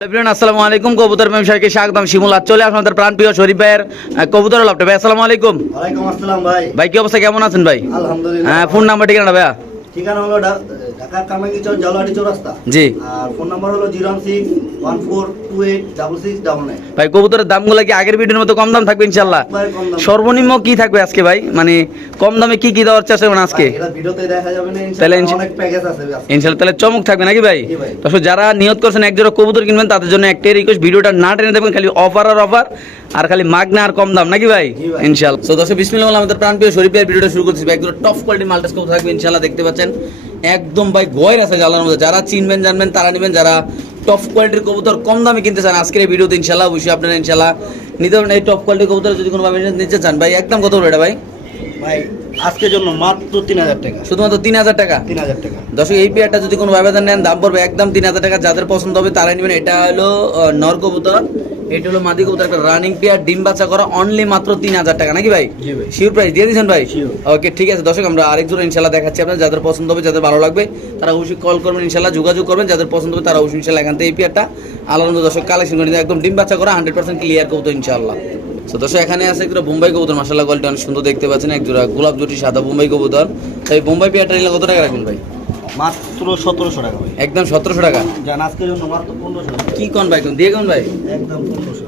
আসসালামু আলাইকুম। কবুতর ব্যবসায়ীকে স্বাগতম। শিমুল আজ চলে আসুন আমাদের প্রাণপ্রিয় শরীফ ভাইয়ের কবুতর লাভটা ভাই আসসালামু আলাইকুম। ওয়ালাইকুম আসসালাম ভাই। ভাই কি অবস্থা? কেমন আছেন ভাই? আলহামদুলিল্লাহ। হ্যাঁ ফোন নাম্বার ঠিকানা ভাইয়া। ঠিকানা হলো ঢাকা কামাঙ্গি চর জালহাটি চৌরাস্তা। জি। আর ফোন নাম্বার হলো zero six one four two eight double six double nine. ভাই কবুতরের দামগুলো কি আগের ভিডিওর মতো কম দাম থাকবে ইনশাল্লাহ সর্বনিম্ন কি থাকবে আজকে ভাই? মানে কম দামে কি কি দেওয়ার চেষ্টা করবেন আজকে? ভিডিওতে দেখা যাবে না তাহলে অনেক প্যাকেজ আছে। ইনশাল্লাহ তাহলে চমক থাকবে নাকি ভাই? দর্শক যারা নিয়ত করছেন এক জোড়া কবুতর কিনবেন তাদের জন্য একটাই রিকোয়েস্ট ভিডিওটা না টেনে দেবেন খালি অফার আর অফার আর খালি মাগনা আর কম দাম নাকি ভাই। ইনশাল্লাহ তো দর্শক বিসমিল্লাহ আমাদের প্রাণপ্রিয় শরীফের ভিডিওটা শুরু করতেছি। ভাই একদম টপ কোয়ালিটি মাল্টাস কবুতর থাকবে ইনশাল্লাহ দেখতে পাচ্ছেন। একদম ভাই গয়ের আছে জালার মধ্যে। যারা চিনবেন, জানবেন, তারা নেবেন। যারা টপ কোয়ালিটির কবুতর কম দামে কিনতে চান, আজকের এই ভিডিওতে ইনশাল্লাহ অবশ্যই আপনারা ইনশাল্লাহ নিতে পারেন এই টপ কোয়ালিটির কবুতর যদি কোনোভাবে নিতে চান, ভাই, একদম কত বলে এটা, ভাই? ভাই আজকের জন্য মাত্র তিন হাজার টাকা। শুধুমাত্র তিন হাজার টাকা? তিন হাজার টাকা। দর্শক এই পেয়ারটা যদি কোনো ব্যবধান নেন দাম পড়বে একদম তিন হাজার টাকা। যাদের পছন্দ হবে তারাই নেবেন। এটা হলো নর কবুতর। এটা হলো মাদি কবুতর একটা রানিং পেয়ার ডিম বাচ্চা করা অনলি মাত্র তিন হাজার টাকা। নাকি ভাই? শিওর প্রাইস দিয়ে দিয়েছেন ভাই. ওকে ঠিক আছে। দর্শক আমরা আরেকজন ইনশাল্লাহ দেখাচ্ছি আপনার যাদের পছন্দ হবে যাদের ভালো লাগবে তারা অবশ্যই কল করবেন ইনশাল্লাহ যোগাযোগ করবেন। যাদের পছন্দ হবে তারা অবশ্যই ইনশাল্লাহ এখান থেকে এই পেয়ারটা আলাদা দর্শক কালেকশন করে একদম ডিম বাচ্চা করা হান্ড্রেড পার্সেন্ট ক্লিয়ার কবুতর ইনশাল্লাহ তো দর্শক এখানে আছে একটা বোম্বাই কবুতর মাসাল্লাহ কোয়ালিটি অনেক সুন্দর দেখতে পাচ্ছেন। এক জোড়া গোলাপ জুটি সাদা বোম্বাই কবুতর। তাই বোম্বাই পেয়ারটা নিলে কত টাকা রাখবেন ভাই? মাত্র সতেরোশো টাকা একদম সতেরোশো টাকা। জান আজকের জন্য মাত্র পনেরোশো কি কোন ভাই কোন? দিয়ে কোন ভাই? একদম পনেরোশো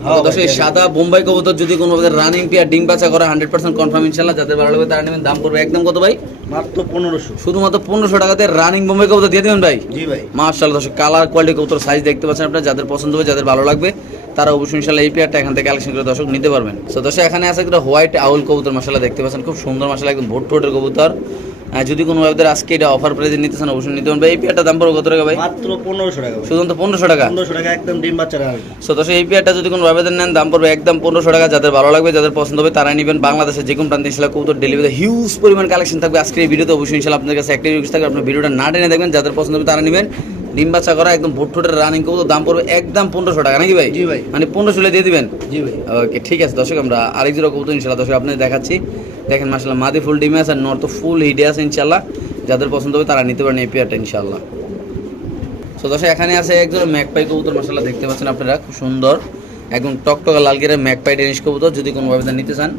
সাদা বোম্বাই কবুতর যদি কোনো রানিং পেয়ার ডিম বাচ্চা করে হান্ড্রেড পার্সেন্ট কনফার্ম ইনশাল্লাহ যাদের ভালো লাগবে তারা নেবেন। দাম করবে একদম কত ভাই? মাত্র পনেরোশো। শুধুমাত্র পনেরোশো টাকাতে রানিং বোম্বাই কবুতর দিয়ে দেবেন ভাই? জি ভাই। মার্শাল দর্শক কালার কোয়ালিটি কবুতর সাইজ দেখতে পাচ্ছেন আপনারা। যাদের পছন্দ হবে যাদের ভালো লাগবে তারা অবশ্যই ইনশাল্লাহ এই পেয়ারটা এখান থেকে কালেকশন করে দর্শক নিতে পারবেন। তো দর্শক এখানে আছে একটা হোয়াইট আউল কবুতর মশলা দেখতে পাচ্ছেন খুব সুন্দর মশলা একদম ভোট ঠোঁটের কবুতর। যদি কোনো ভাবে আজকে এটা অফার প্রাইজে নিতে চান অবশ্যই নিতে পারবেন। ভাই, এই পেয়ারটা দাম পড়বে কত টাকা ভাই? মাত্র পনেরোশো টাকা শুধুমাত্র পনেরোশো টাকা? পনেরোশো টাকা একদম ডিম বাচ্চারা সো দর্শক এই পেয়ারটা যদি কোনো আবেদন নেন দাম পড়বে একদম পনেরোশো টাকা। যাদের ভালো লাগবে যাদের পছন্দ হবে তারাই নেবেন। বাংলাদেশের যে কোনো প্রান্তে ইনশাল্লাহ কবুতর ডেলিভারি হিউজ পরিমাণ কালেকশন থাকবে। আজকের এই ভিডিওতে অবশ্যই ইনশাল্লাহ আপনাদের কাছে একটা রিকোয়েস্ট থাকবে। আপনার ভিডিওটা না টেনে দেখবেন যাদের পছন্দ হবে তারা নেবেন। ডিম বাচ্চা করা একদম ভোট ঠোঁটের রানিং কবুতর দাম পড়বে একদম পনেরোশো টাকা নাকি ভাই? জি ভাই। মানে পনেরোশো দিয়ে দিবেন? জি ভাই। ওকে ঠিক আছে দর্শক আমরা আরেক জোড়া কবুতর ইনশাল্লাহ দর্শক আপনাদের দেখাচ্ছি। দেখেন মাসাল্লাহ মাদি ফুল ডিমে আছে আর নর ফুল হিডে আছে ইনশাল্লাহ যাদের পছন্দ হবে তারা নিতে পারেন এই পেয়ারটা ইনশাল্লাহ তো দর্শক এখানে আছে একজন ম্যাকপাই কবুতর মাসাল্লাহ দেখতে পাচ্ছেন আপনারা খুব সুন্দর। একদম টকটকা লাল গিরের ম্যাকপাই ডেনিশ কবুতর যদি কোনোভাবে নিতে চান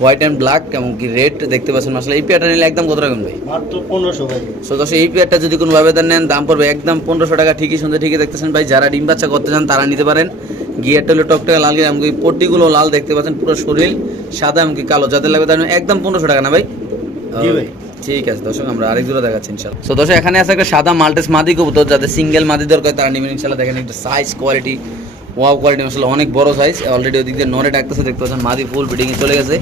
হোয়াইট অ্যান্ড ব্ল্যাক এবং কি রেড দেখতে পাচ্ছেন মাসাল্লাহ এই পেয়ারটা নিলে একদম কত রাখবেন ভাই? মাত্র পনেরোশো ভাই। সো দর্শক এই পেয়ারটা যদি কোনো ভাবে নেন দাম পড়বে একদম পনেরোশো টাকা। ঠিকই সুন্দর ঠিকই দেখতেছেন ভাই। যারা ডিম বাচ্চা করতে চান তারা নিতে পারেন। গিয়ারটা হলো টকটকা লাল গিয়ে এমনকি পট্টিগুলো লাল দেখতে পাচ্ছেন পুরো শরীর সাদা এমনকি কালো। যাদের লাগবে তার একদম পনেরোশো টাকা না ভাই? ভাই। ঠিক আছে দর্শক আমরা আরেক জোড়া দেখাচ্ছি ইনশাল্লাহ সো দর্শক এখানে আছে একটা সাদা মাল্টেস মাদি কবুতর যাদের সিঙ্গেল মাদি দরকার তারা নেবেন ইনশাল্লাহ দেখেন একটা সাইজ কোয়ালিটি ওয়াও কোয়ালিটি আসলে অনেক বড় সাইজ অলরেডি ওদিক দিয়ে নরে ডাকতেছে দেখতে পাচ্ছেন মাদি ফুল বিডিংয়ে চলে গেছে।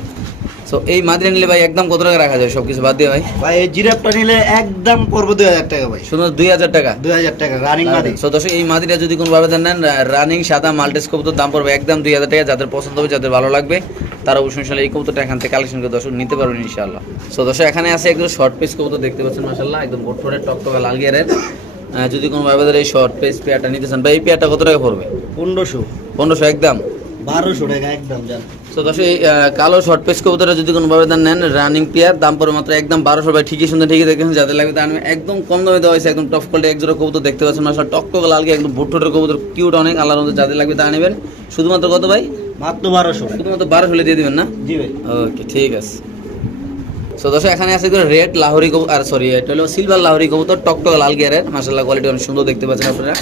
সো এই মাদিরা নিলে ভাই একদম কত টাকা রাখা যায়? সব কিছু বাদ দিয়ে ভাই। ভাই এই জিরাপটা নিলে একদম পড়বে দুই হাজার টাকা ভাই। শুধু দুই হাজার টাকা? দুই হাজার টাকা রানিং মাদি। সো দর্শক এই মাদিটা যদি কোনো ভাবে নেন রানিং সাদা মাল্টেস কবুতর দাম পড়বে একদম দুই হাজার টাকা যাদের পছন্দ হবে যাদের ভালো লাগবে তারা অবশ্যই ইনশাল্লাহ এই কবুতরটা এখান থেকে কালেকশন করে দর্শক নিতে পারবেন ইনশাল্লাহ। সো দর্শক এখানে আছে একদম শর্ট পিস কবুতর দেখতে পাচ্ছেন মাসাল্লাহ একদম বোটফোরের টকটকা লাল গিয়ারের যদি কোনো ভাবে এই শর্ট পিস পেয়ারটা নিতে চান বা এই পেয়ারটা কত টাকা পড়বে? পনেরোশো। পনেরোশো একদম? বারোশো টাকা একদম এই আহ, কালো শর্ট পেস কবুতরে যদি কোনো ভাবে নেন রানিং পেয়ার দাম পড়বে মাত্র একদম বারোশো। ভাই ঠিকই সুন্দর ঠিকই দেখেছেন যাদের লাগবে তার আমি একদম কম দামে দেওয়া হয়েছে একদম টপ কোয়ালিটি একজোড়া কবুতর দেখতে পাচ্ছেন মাসা টক লালকে একদম ভুট্টোটের কবুতর কিউট অনেক আল্লাহর মধ্যে যাদের লাগবে তারা নেবেন। শুধুমাত্র কত ভাই? মাত্র বারোশো। শুধুমাত্র বারোশো দিয়ে দিবেন না? জি ভাই। ওকে ঠিক আছে। সো দর্শক এখানে আছে রেড লাহোরি কবুতর আর সরি এটা হলো সিলভার লাহোরি কবুতর টকটক লাল গিয়ারের মাসাল্লাহ কোয়ালিটি অনেক সুন্দর দেখতে পাচ্ছেন আপনারা।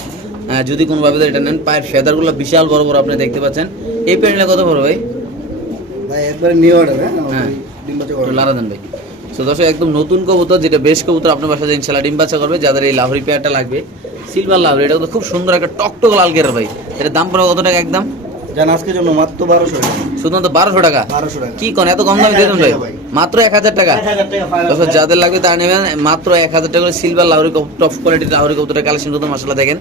যদি কোনো ভাবে এটা নেন পায়ের ফেদারগুলো বিশাল বড় বড় আপনি দেখতে পাচ্ছেন। এই নিলে কত বড় ভাই? ভাই একবারে নিউ অর্ডার হ্যাঁ? হ্যাঁ। ডিম বাচ্চা একটু লারা দেন ভাই। তো দর্শক একদম নতুন কবুতর যেটা বেশ কবুতর আপনার বাসায় ইনশাল্লাহ ডিম বাচ্চা করবে যাদের এই লাহরি পেয়ারটা লাগবে। সিলভার লাহরি এটা খুব সুন্দর একটা টকটক লাল গের ভাই। এটা দাম পড়বে কত টাকা একদম? জান আজকের জন্য মাত্র বারোশো টাকা। শুধুমাত্র বারোশো টাকা? বারোশো টাকা। কি কোন এত কম দামে দিয়ে দেন ভাই। মাত্র এক হাজার টাকা? দর্শক যাদের লাগবে তারা নেবেন। মাত্র এক হাজার টাকা করে সিলভার লাউরি টপ কোয়ালিটির লাহরি কবুতরের কালেকশন করতে মশলা দেখেন।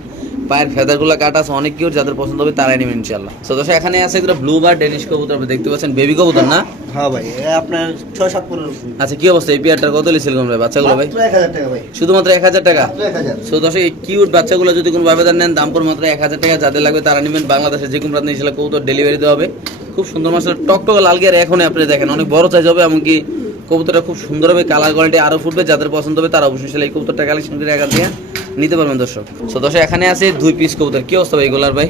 পায়ের ফেদারগুলো কাটা আছে অনেক কিউট যাদের পছন্দ হবে তারাই নেবেন ইনশাল্লাহ তো দর্শক এখানে আছে একটা ব্লু বা ডেনিশ কবুতর আপনি দেখতে পাচ্ছেন বেবি কবুতর না? হ্যাঁ ভাই আপনার ছয় সাত পনেরো আচ্ছা কি অবস্থা? এই পেয়ারটার কত লিছিল ভাই? বাচ্চাগুলো ভাই? এক হাজার টাকা ভাই। শুধুমাত্র এক হাজার টাকা? সো দর্শক এই কিউট বাচ্চাগুলো যদি কোনো ভাবে নেন দাম পড়ে মাত্র এক হাজার টাকা। যাদের লাগবে তারা নেবেন। বাংলাদেশের যে কোনো প্রান্তে ইনশাল্লাহ কবুতর ডেলিভারি দেওয়া হবে। খুব সুন্দর মাসের টকটক লাল গিয়ার এখনই আপনি দেখেন। অনেক বড় সাইজ হবে এমনকি কবুতরটা খুব সুন্দর হবে। কালার কোয়ালিটি আরও ফুটবে। যাদের পছন্দ হবে তারা অবশ্যই এই কবুতরটা কালেকশন করে এখান থেকে নিতে পারবেন দর্শক। সো দর্শক এখানে আছে দুই পিস কবুতর। কি অবস্থা ভাই এগুলার ভাই?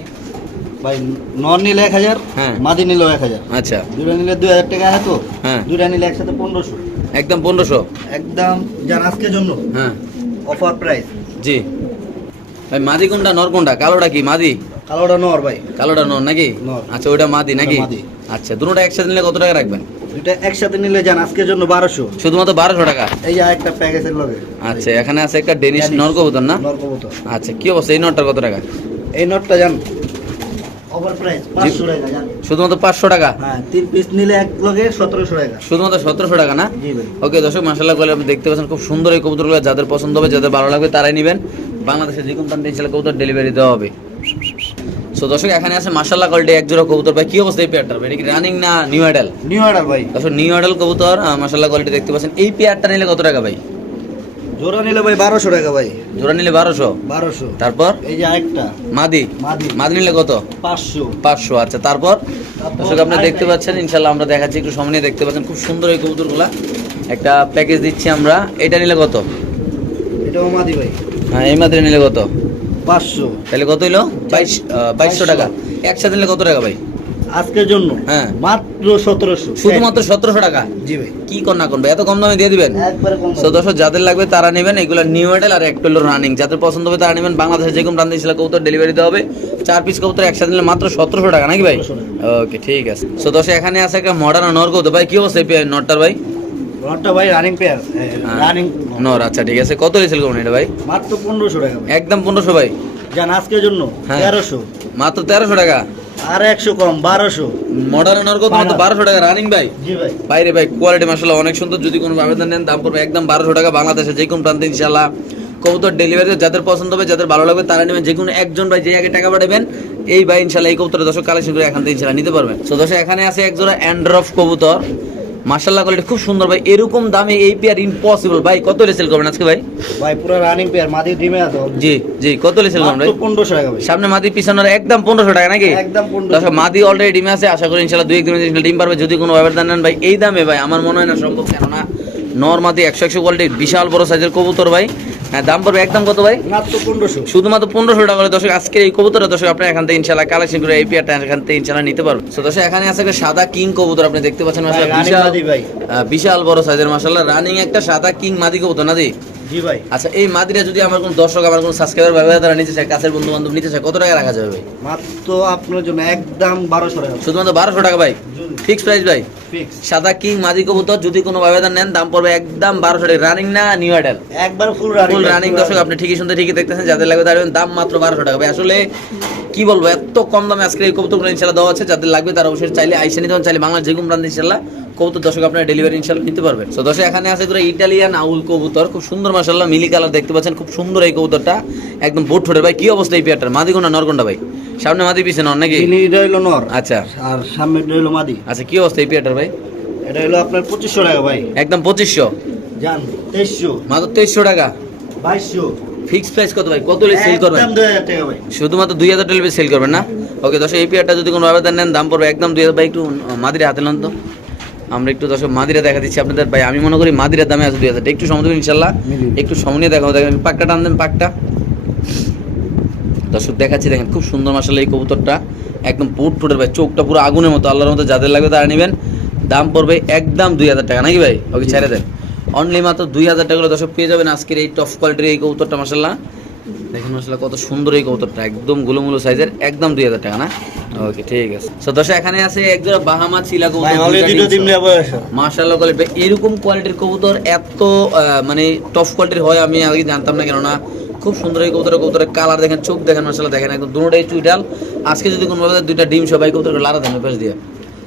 ভাই নর নিলে এক হাজার হ্যাঁ। মাদি নিলেও এক হাজার। আচ্ছা। দুটা নিলে দুই হাজার টাকা আছে তো হ্যাঁ। দুটা নিলে একসাথে পনেরোশো। একদম পনেরোশো? একদম যান আজকের জন্য। হ্যাঁ। অফার প্রাইস জি। ভাই মাদি কোনটা নর কোনটা? কালোটা কি মাদি? কালোটা নর ভাই। কালোটা নর নাকি? নর। আচ্ছা ওইটা মাদি নাকি? মাদি। আচ্ছা দুটোটা একসাথে নিলে কত টাকা রাখবেন? দুইটা একসাথে নিলে যান আজকের জন্য বারোশো। শুধুমাত্র বারোশো টাকা? এই যে একটা প্যাকেজের লগে। আচ্ছা এখানে আছে একটা ডেনিশ ড্যানিশ। নর কবুতর না? নর কবুতর আচ্ছা কি অবস্থা? এই নটটা কত টাকা? এই নটটা যান অফার প্রাইস পাঁচশো টাকা জান শুধুমাত্র পাঁচশো টাকা? হ্যাঁ তিন পিস নিলে এক লগে সতেরোশো টাকা। শুধুমাত্র সতেরোশো টাকা না? ওকে দর্শক মাসাল্লাহ করে আপনি দেখতে পাচ্ছেন খুব সুন্দর এই কবুতরগুলো যাদের পছন্দ হবে যাদের ভালো লাগবে তারাই নেবেন। বাংলাদেশে যে কোনো প্রান্তে ইনশাল্লাহ কবুতর ডেলিভারি দেওয়া হবে। সো দর্শক এখানে আছে মাসাল্লাহ কোয়ালিটি এক জোড়া কবুতর। ভাই কি অবস্থা এই পেয়ারটার? ভাই এটা কি রানিং না নিউ আইডাল নিউ অর্ডার ভাই। দর্শক নিউ আইডাল কবুতর মাসাল্লাহ কোয়ালিটি দেখতে পাচ্ছেন। এই পেয়ারটা নিলে কত টাকা ভাই? জোড়া নিলে ভাই বারোশো টাকা ভাই। জোড়া নিলে বারোশো? বারোশো। তারপর? এই যে আরেকটা। মাদি? মাদি। মাদি নিলে কত? পাঁচশো। পাঁচশো আচ্ছা তারপর? দর্শক আপনি দেখতে পাচ্ছেন ইনশাল্লাহ আমরা দেখাচ্ছি একটু সামনে দেখতে পাচ্ছেন। খুব সুন্দর এই কবুতরগুলা। একটা প্যাকেজ দিচ্ছি আমরা। এটা নিলে কত? এটাও মাদি ভাই। হ্যাঁ এই মাত্র নিলে কত? পাঁচশো। তাহলে কত হইল? বাইশ বাইশশো টাকা। একসাথে নিলে কত টাকা ভাই? আজকের জন্য? হ্যাঁ। মাত্র সতেরোশো। শুধুমাত্র সতেরোশো টাকা? জি ভাই। কি কর না করবে এত কম দামে দিয়ে দিবেন? সো দর্শক যাদের লাগবে তারা নেবেন। এগুলো নিউ মডেল আর একটা হলো রানিং যাদের পছন্দ হবে তারা নেবেন। বাংলাদেশে যে কোনো প্রান্তে ইসলাম কবুতর ডেলিভারি দেওয়া হবে। চার পিস কবুতর একসাথে নিলে মাত্র সতেরোশো টাকা নাকি ভাই? ওকে ঠিক আছে। দর্শক এখানে আছে একটা মডার্ন নর কবুতর ভাই কি অবস্থা নটটার ভাই? ভাই রানিং পেয়ার রানিং নর আচ্ছা ঠিক আছে। কত রিসেল করবেন এটা ভাই? মাত্র পনেরোশো টাকা একদম পনেরোশো ভাই? যান আজকের জন্য হ্যাঁ। তেরোশো। মাত্র তেরোশো টাকা? আর একশো কম বারোশো। মডার্ন নর কত? মাত্র বারোশো টাকা রানিং ভাই? ভাই। কোয়ালিটি অনেক সুন্দর। যদি কোনো আবেদন নেন দাম পড়বে একদম বারোশো টাকা। বাংলাদেশে যে কোনো প্রান্তে ইনশাল্লাহ কবুতর ডেলিভারি যাদের পছন্দ হবে যাদের ভালো লাগবে তারা নেবেন। যে কোনো একজন ভাই যে আগে টাকা পাঠাবেন এই ভাই ইনশাল্লাহ এই কবুতর দর্শক কালেকশন করে এখান থেকে ইনশাল্লাহ নিতে পারবেন তো দর্শক এখানে আছে একজোড়া অ্যান্ড্রফ কবুতর। মাসাল্লাহ কোয়ালিটি খুব সুন্দর ভাই। এরকম দামে এই পেয়ার ইম্পসিবল ভাই কত সেল করবেন আজকে ভাই? ভাই পুরো রানিং পেয়ার মাদি ডিমে আছে জি জি কত সেল করবেন ভাই? মাত্র পনেরোশো টাকা ভাই। সামনে মাদি পিছনের একদম পনেরোশো টাকা নাকি? একদম 1500 দর্শক মাদি অলরেডি ডিমে আছে আশা করি ইনশাআল্লাহ দুই একদিনের ডিম পারবে। যদি কোনো ব্যবধান নেন ভাই এই দামে ভাই আমার মনে হয় না সম্ভব। কেননা নর মাদি একশো একশো কোয়ালিটির বিশাল বড় সাইজের কবুতর ভাই। হ্যাঁ দাম পড়বে একদম কত ভাই? শুধুমাত্র পনেরোশো টাকা করে দর্শক আজকের এই কবুতরের দর্শক আপনি এখান থেকে ইনশাল্লাহ কালেকশন করে এই পেয়ারটা এখান থেকে ইনশাল্লাহ নিতে পারবেন। তো দর্শক এখানে আছে একটা সাদা কিং কবুতর আপনি দেখতে পাচ্ছেন বিশাল বড় সাইজের মাসাল্লাহ রানিং একটা সাদা কিং মাদি কবুতর না দি? জি ভাই। আচ্ছা এই মাদিটা যদি আমার কোনো দর্শক আমার কোনো সাবস্ক্রাইবার ব্যবহার তারা নিতে চায় কাছের বন্ধু বান্ধব নিতে চায় কত টাকা রাখা যাবে ভাই? মাত্র আপনার জন্য একদম বারোশো টাকা। শুধুমাত্র বারোশো টাকা ভাই? ফিক্স প্রাইস ভাই? সাদা কিং মাদি কবুতর যদি কোনো ব্যবধান নেন দাম পড়বে একদম বারোশো টাকা। রানিং না নিউ আইডাল একবার ফুল রানিং ফুল রানিং দর্শক আপনি ঠিকই শুনতে ঠিকই দেখতেছেন যাদের লাগবে তার দাম মাত্র বারোশো টাকা। ভাই আসলে কি বলব এত কম দামে আজকে এই কবুতরগুলো ইনশাল্লাহ দেওয়া আছে যাদের লাগবে তারা অবশ্যই চাইলে আইসে নিতে চাইলে বাংলা যে কোনো প্রান্তে ইনশাল্লাহ কবুতর দর্শক আপনারা ডেলিভারি ইনশাল্লাহ নিতে পারবেন। তো দর্শক এখানে আছে করে ইটালিয়ান আউল কবুতর। খুব সুন্দর মাসাল্লাহ মিলি কালার দেখতে পাচ্ছেন। খুব সুন্দর এই কবুতরটা। একদম বোট ঠোঁটের। ভাই কি অবস্থা এই পেয়ারটার? মাদি কোনটা নরকোনটা ভাই? সামনে মাদি পিছে নর নাকি? হইল নর। আচ্ছা। আর সামনে হইল মাদি। আচ্ছা কি অবস্থা এই পেয়ারটার ভাই? এটা হইল আপনার পঁচিশশো টাকা ভাই। একদম পঁচিশশো। জান তেইশশো। মাত্র তেইশশো টাকা? বাইশশো। ফিক্স প্রাইস কত ভাই? কত সেল করবেন? শুধুমাত্র দুই হাজার টাকা সেল করবেন না? ওকে দশ এই পেয়ারটা যদি কোনো আবেদন নেন দাম পড়বে একদম দুই হাজার। ভাই একটু মাদিরা হাতে নেন তো। আমরা একটু দর্শক মাদিরা দেখা দিচ্ছি আপনাদের। ভাই আমি মনে করি মাদিরার দামে আছে দুই হাজার। একটু সময় দেবেন ইনশাল্লাহ। একটু সময় নিয়ে দেখাবো। দেখেন পাকটা টান দেন পাকটা। দর্শক দেখাচ্ছি দেখেন খুব সুন্দর মাসাল এই কবুতরটা। একদম পুট টুটের ভাই চোখটা পুরো আগুনের মতো। আল্লাহর মতো যাদের লাগবে তারা নেবেন। দাম পড়বে একদম দুই হাজার টাকা নাকি ভাই? ওকে ছেড়ে দেন। অনলি মাত্র দুই হাজার টাকা করে দর্শক পেয়ে যাবেন আজকের এই টপ কোয়ালিটির এই কবুতরটা মাসাল্লাহ দেখেন মাসাল্লাহ কত সুন্দর এই কবুতরটা একদম গুলোমুলো সাইজের একদম দুই হাজার টাকা না? ওকে ঠিক আছে। তো দর্শক এখানে আছে একজোড়া বাহামা চিলা কবুতর মার্শাল্লাহ কোয়ালিটি এরকম কোয়ালিটির কবুতর এত মানে টপ কোয়ালিটির হয় আমি আগে জানতাম না কেননা খুব সুন্দর এই কবুতরের কবুতরের কালার দেখেন চোখ দেখেন মার্শাল্লাহ দেখেন একদম দুটোটাই চুইটাল আজকে যদি কোনো ভাবে দুইটা ডিম সবাই কবুতরকে লাড়া দেন পাশ দিয়ে।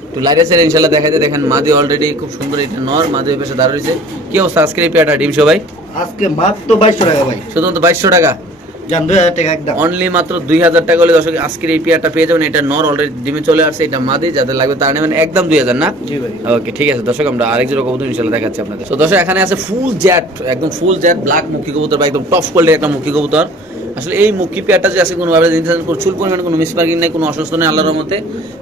একটু লাইটে সেরে ইনশাল্লাহ দেখাইতে দেখেন মাদি অলরেডি খুব সুন্দর এটা নর মাদি পাশে দাঁড়া রয়েছে। কি অবস্থা আজকের এই পেয়ারটা ডিম সবাই? আজকে মাত্র বাইশশো টাকা ভাই। শুধুমাত্র বাইশশো টাকা? টাকা একদম। অনলি মাত্র দুই হাজার টাকা হলে দর্শক আজকের এই পেয়ারটা পেয়ে যাবেন। এটা নর অলরেডি ডিমে চলে আসছে এটা মাদি যাদের লাগবে তারা নেবেন। একদম দুই হাজার না? জি ভাই। ওকে ঠিক আছে দর্শক আমরা আরেক জোড়া কবুতর দেখাচ্ছি আপনাদের। তো দর্শক এখানে আছে ফুল জ্যাট একদম ফুল জ্যাট ব্ল্যাক মুখী কবুতর বা একদম টপ কোয়ালিটির একটা মুখী কবুতর। আসলে এই মুখী পেয়ারটা যে আজকে কোনো ভাবে দিতে চান, প্রচুর পরিমাণে কোনো মিসমার্কিং নেই কোনো অসুস্থ নেই আল্লাহর মতে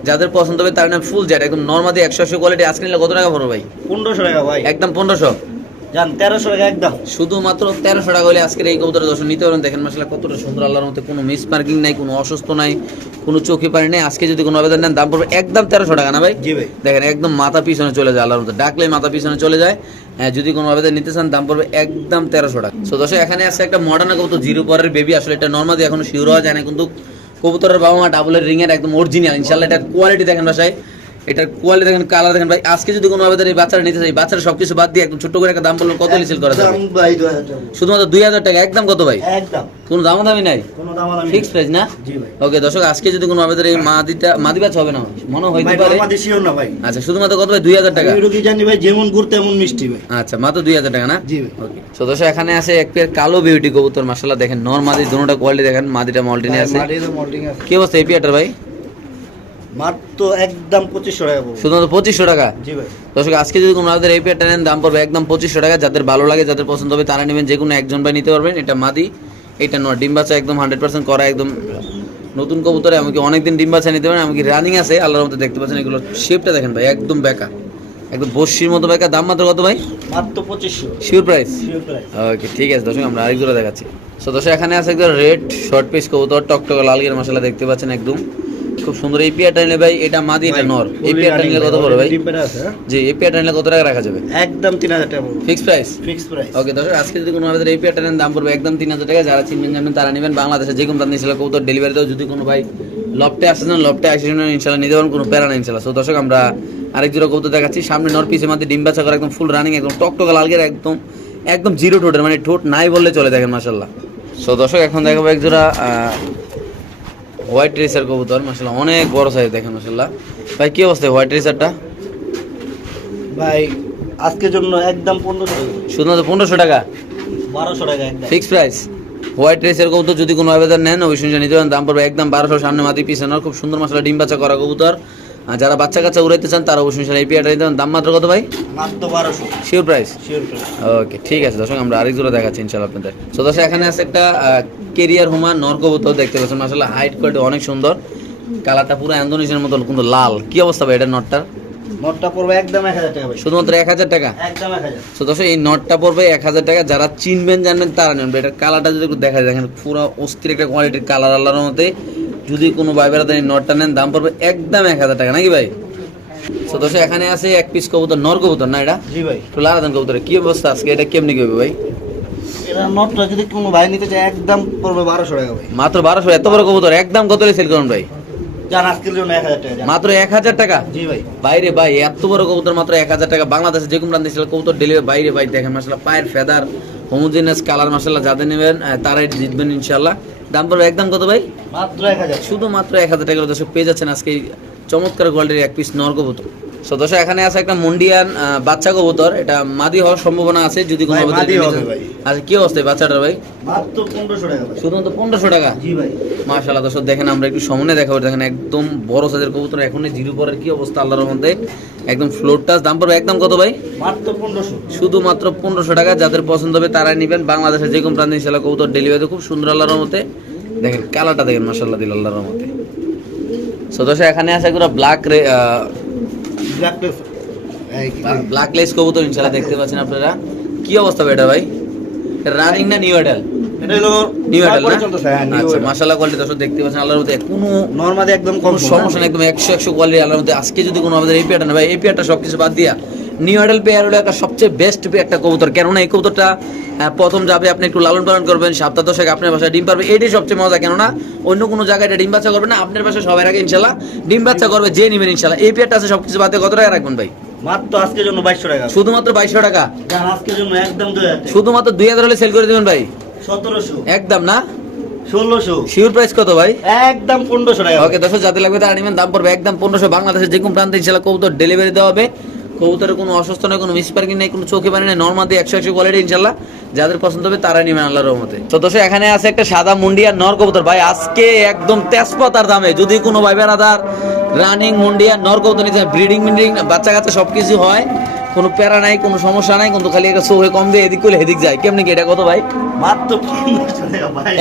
যাদের পছন্দ হবে তার নাম ফুল জ্যাট একদম নর্মাদি একশো একশো কোয়ালিটি আজকে নিলে কত টাকা পড়বে ভাই? পনেরোশো টাকা ভাই। একদম পনেরোশো? জান তেরোশো টাকা একদম। শুধুমাত্র তেরোশো টাকা হলে আজকের এই কবুতর দর্শন নিতে পারেন দেখেন মাসাল্লাহ কতটা সুন্দর আল্লাহর মধ্যে কোনো মিস পার্কিং নাই কোনো অসুস্থ নাই কোনো চোখে পানি নেই। আজকে যদি কোনো আবেদন নেন দাম পড়বে একদম তেরোশো টাকা না ভাই? জি ভাই। দেখেন একদম মাথা পিছনে চলে যায় আল্লাহর মধ্যে ডাকলে মাথা পিছনে চলে যায়। হ্যাঁ, যদি কোনো আবেদন নিতে চান দাম পড়বে একদম তেরোশো টাকা। সো দর্শক এখানে আছে একটা মডার্ন কবুতর জিরো পরের বেবি আসলে এটা নর্মালি এখনও শিওর হওয়া যায় না কিন্তু কবুতরের বাবা মা ডাবলের রিং এর একদম অরিজিনাল ইনশাল্লাহ এটার কোয়ালিটি দেখেন বাসায় এটার কোয়ালিটি দেখেন কালার দেখেন ভাই। আজকে যদি কোনো আবেদন এই বাচ্চারা নিতে চাই বাচ্চারা সবকিছু বাদ দিয়ে একদম ছোট্ট করে একটা দাম বলবেন কত লিসেল করা যাবে? শুধুমাত্র দুই হাজার টাকা একদম কত ভাই? একদম। কোনো দাম দামি নাই? ফিক্স প্রাইস না? ওকে দর্শক আজকে যদি কোনো আবেদন এই মাদিটা মাদি বাচ্চা হবে না মনে হইতে পারে না ভাই। আচ্ছা শুধুমাত্র কত ভাই? দুই হাজার টাকা। রুগী জানি ভাই যেমন ঘুরতে এমন মিষ্টি ভাই। আচ্ছা মাত্র দুই হাজার টাকা না? জি ওকে দর্শক এখানে আছে এক পেয়ার কালো বিউটি কবুতর মাশাআল্লাহ দেখেন নর মাদি দুটোটা কোয়ালিটি দেখেন মাদিটা মল্টিনে আছে। আছে। কি অবস্থা এই পেয়ারটার ভাই? মাত্র একদম পঁচিশশো টাকা পড়বে। শুধুমাত্র পঁচিশশো টাকা? জি ভাই। দর্শক আজকে যদি কোনো আমাদের এই পেয়ারটা নেন দাম পড়বে একদম পঁচিশশো টাকা। যাদের ভালো লাগে যাদের পছন্দ হবে তারা নেবেন যে কোনো একজন ভাই নিতে পারবেন। এটা মাদি এটা নয় ডিম বাচ্চা একদম হান্ড্রেড পার্সেন্ট করা একদম নতুন কবুতরে এমনকি অনেকদিন ডিম বাচ্চা নিতে পারেন এমনকি রানিং আছে। আল্লাহর মধ্যে দেখতে পাচ্ছেন এগুলো শেপটা দেখেন ভাই একদম বেকা একদম বসির মতো বেকা দাম মাত্র কত ভাই? মাত্র পঁচিশশো। শিওর প্রাইস ওকে ঠিক আছে দর্শক আমরা আরেক জোড়া দেখাচ্ছি। সো দর্শক এখানে আছে একদম রেড শর্ট পিস কবুতর টকটক লাল গের মশলা দেখতে পাচ্ছেন একদম। খুব সুন্দর। এই পেয়ারটা নিলে ভাই এটা মাদি এটা নর। এই পেয়ারটা নিলে কত পড়বে ভাই? আছে? জি এই পেয়ারটা নিলে কত টাকা রাখা যাবে? একদম তিন হাজার টাকা fix price? Fix price. Okay দর্শক আজকে যদি কোনো আমাদের এই পেয়ারটা দাম পড়বে একদম তিন হাজার টাকা যারা চিনবেন জানবেন তারা নেবেন। বাংলাদেশে যে কোনো প্রান্তে ইনশাল্লাহ কবুতর ডেলিভারি দেও যদি কোনো ভাই লফটে আসেন লফটে আসে ইনশাল্লাহ নিতে পারেন কোনো প্যারা না ইনশাল্লাহ। সো দর্শক আমরা আরেক জোড়া কবুতর দেখাচ্ছি। সামনে নর পিসের মধ্যে ডিম বাচ্চা করা একদম ফুল রানিং একদম টকটকা লালগের একদম একদম জিরো ঠোঁটের মানে ঠোঁট নাই বললে চলে দেখেন মাসাল্লাহ সো দর্শক এখন দেখাবো এক জোড়া হোয়াইট রেসার কবুতর মাসাল্লাহ অনেক বড় সাইজ দেখেন মাসাল্লাহ ভাই কি অবস্থা হোয়াইট রেসারটা? ভাই আজকের জন্য একদম পনেরোশো। শুধুমাত্র পনেরোশো টাকা? বারোশো টাকা ফিক্সড ফিক্স প্রাইস হোয়াইট রেসের কবুতর যদি কোনো আবেদন নেন অবশ্যই নিতে পারেন দাম পড়বে একদম বারোশো সামনে মাটি পিছনে। খুব সুন্দর মশলা ডিম বাচ্চা করা কবুতর। আর যারা বাচ্চা কাচ্চা উড়াইতে চান তারা অবশ্যই এই পেয়ারটা দাম মাত্র কত ভাই? মাত্র বারোশো। শিওর প্রাইস ওকে ঠিক আছে দর্শক আমরা আরেক জোড়া দেখাচ্ছি ইনশাল্লাহ আপনাদের। সো দর্শক এখানে আছে একটা কেরিয়ার হোমা নর কবুতর দেখতে পাচ্ছেন। মাসাল্লাহ হাইট কোয়ালিটি অনেক সুন্দর। কালারটা পুরো অ্যান্ডোনেশিয়ার মতো কিন্তু লাল। কি অবস্থা ভাই এটা নটটার? নটটা পড়বে একদম এক হাজার টাকা শুধুমাত্র এক হাজার টাকা? একদম এক হাজার। তো দর্শক এই নটটা পড়বে এক হাজার টাকা। যারা চিনবেন জানবেন তারা নেবেন। এটার কালারটা যদি একটু দেখা যায় দেখেন পুরো অস্থির একটা কোয়ালিটির কালার আল্লাহর মতে যদি কোনো ভাই এই নটটা নেন দাম পড়বে একদম এক হাজার টাকা নাকি ভাই? তো দর্শক এখানে আছে এক পিস কবুতর নর কবুতর না এটা? জি ভাই। কি অবস্থা আজকে? এটা কেমনি কি হবে ভাই? নটটা যদি কোনো ভাই নিতে চায় একদম পড়বে বারোশো টাকা ভাই। মাত্র বারোশো এত বড় কবুতর একদম কত সেল করুন ভাই। মাত্র এক হাজার টাকা? বাইরে ভাই এত বড় কবুতর মাত্র এক হাজার টাকা। বাংলাদেশে যে কবুতর ডেলিভারি বাইরে ভাই দেখেন মাসাল্লাহ পায়ের ফেদার হোমোজিনাস কালার মাসাল্লাহ যাদের নেবেন তারাই জিতবেন ইনশাল্লাহ দাম পড়বে একদম কত ভাই? মাত্র এক হাজার শুধুমাত্র এক হাজার টাকা দর্শক পেয়ে যাচ্ছেন আজকে এই চমৎকার গোল্ডের এক পিস নর কবুতর। সো দর্শক এখানে আছে একটা মুন্ডিয়ান বাচ্চা কবুতর। এটা মাদি হওয়ার সম্ভাবনা আছে যদি কোনো মাদি হবে ভাই। আচ্ছা কি অবস্থায় বাচ্চাটার ভাই? শুধুমাত্র পনেরোশো টাকা? জি ভাই। মাশাআল্লাহ দর্শক দেখেন আমরা একটু সামনে দেখাবো দেখেন একদম বড় সাইজের কবুতর এখন জিরো পরের কি অবস্থা আল্লাহর মধ্যে একদম ফ্লোর টাচ দাম পড়বে একদম কত ভাই? শুধুমাত্র পনেরোশো টাকা যাদের পছন্দ হবে তারাই নেবেন। বাংলাদেশের যে কোনো প্রান্তে ইনশাল্লাহ কবুতর ডেলিভারি খুব সুন্দর আল্লাহর মধ্যে দেখেন কালারটা দেখেন মাশাল্লাহ দিল আল্লাহর মধ্যে সো দর্শক এখানে আছে একটা ব্ল্যাক ব্ল্যাক লেস কবুতর ইনশাআল্লাহ দেখতে পাচ্ছেন আপনারা। কি অবস্থা এটা ভাই? রানিং না নিউ এডাল এটা হলো নিউ হ্যাঁ, আচ্ছা। মাশাআল্লাহ কোয়ালিটি দর্শক দেখতে পাচ্ছেন আল্লাহর মধ্যে কোনো নর্মালি একদম কম সমস্যা একদম একশো একশো কোয়ালিটি আল্লাহর মধ্যে আজকে যদি কোনো আমাদের এই পেয়ারটা না ভাই এই পেয়ারটা সব কিছু বাদ দিয়া নিউ আইডল পেয়ার হলো একটা সবচেয়ে বেস্ট একটা কবুতর। কেননা এই কবুতরটা প্রথম যাবে আপনি একটু লালন পালন করবেন সপ্তাহ দশেক আপনার বাসায় ডিম পারবে এটাই সবচেয়ে মজা। কেননা অন্য কোনো জায়গায় এটা ডিম বাচ্চা করবে না আপনার বাসায় সবাই আগে ইনশাল্লাহ ডিম বাচ্চা করবে যে নিবেন ইনশাল্লাহ। এই পেয়ারটা আছে সবকিছু বাদে কত টাকা রাখবেন ভাই? মাত্র আজকের জন্য বাইশশো টাকা। শুধুমাত্র বাইশশো টাকা? আজকের জন্য একদম শুধুমাত্র দুই হাজার হলে সেল করে দেবেন ভাই? সতেরোশো। একদম না? ষোলোশো। শিওর প্রাইস কত ভাই? একদম পনেরোশো টাকা। ওকে দর্শক যাতে লাগবে তারা দাম পড়বে একদম পনেরোশো। বাংলাদেশের যে কোনো প্রান্তে ইনশাল্লাহ কবুতর ডেলিভারি দেওয়া হবে। কবুতরের কোনো অসুস্থ নয় কোনো মিসপার্কিং নেই কোনো চোখে পানি নেই নর্মাল দিয়ে একশো একশো কোয়ালিটি ইনশাল্লাহ। যাদের পছন্দ হবে তারাই নেবেন আল্লাহর রহমতে। তো দর্শক এখানে আছে একটা সাদা মুন্ডিয়ার নর কবুতর। ভাই আজকে একদম তেজপাতার দামে যদি কোনো ভাই বেড়াদার রানিং মুন্ডিয়ার নর কবুতর নিতে ব্রিডিং মিডিং বাচ্চা কাচ্চা সব কিছু হয় কোনো প্যারা নাই কোনো সমস্যা নাই কিন্তু খালি একটা চোখে কম দিয়ে এদিক করলে এদিক যায়। কেমনি কি এটা কত ভাই? মাত্র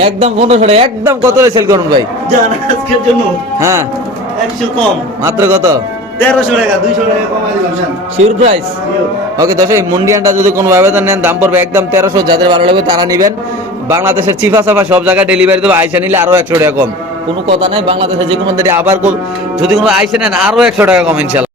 একদম পনেরোশো টাকা একদম কত সেল করুন ভাই? আজকের জন্য হ্যাঁ। একশো কম। মাত্র কত? তেরোশো টাকা দুইশো টাকা কমাই দিলাম শিওর প্রাইস ওকে দর্শক এই মুন্ডিয়ানটা যদি কোনো নেন দাম পড়বে একদম তেরোশো যাদের ভালো লাগবে তারা নেবেন। বাংলাদেশের চিফা সাফা সব জায়গায় ডেলিভারি দেবে আইসা নিলে আরও একশো টাকা কম। কোনো কথা নাই বাংলাদেশে যে কোনো আবার যদি কোনো আইসা নেন আরও একশো টাকা কম ইনশাল্লাহ।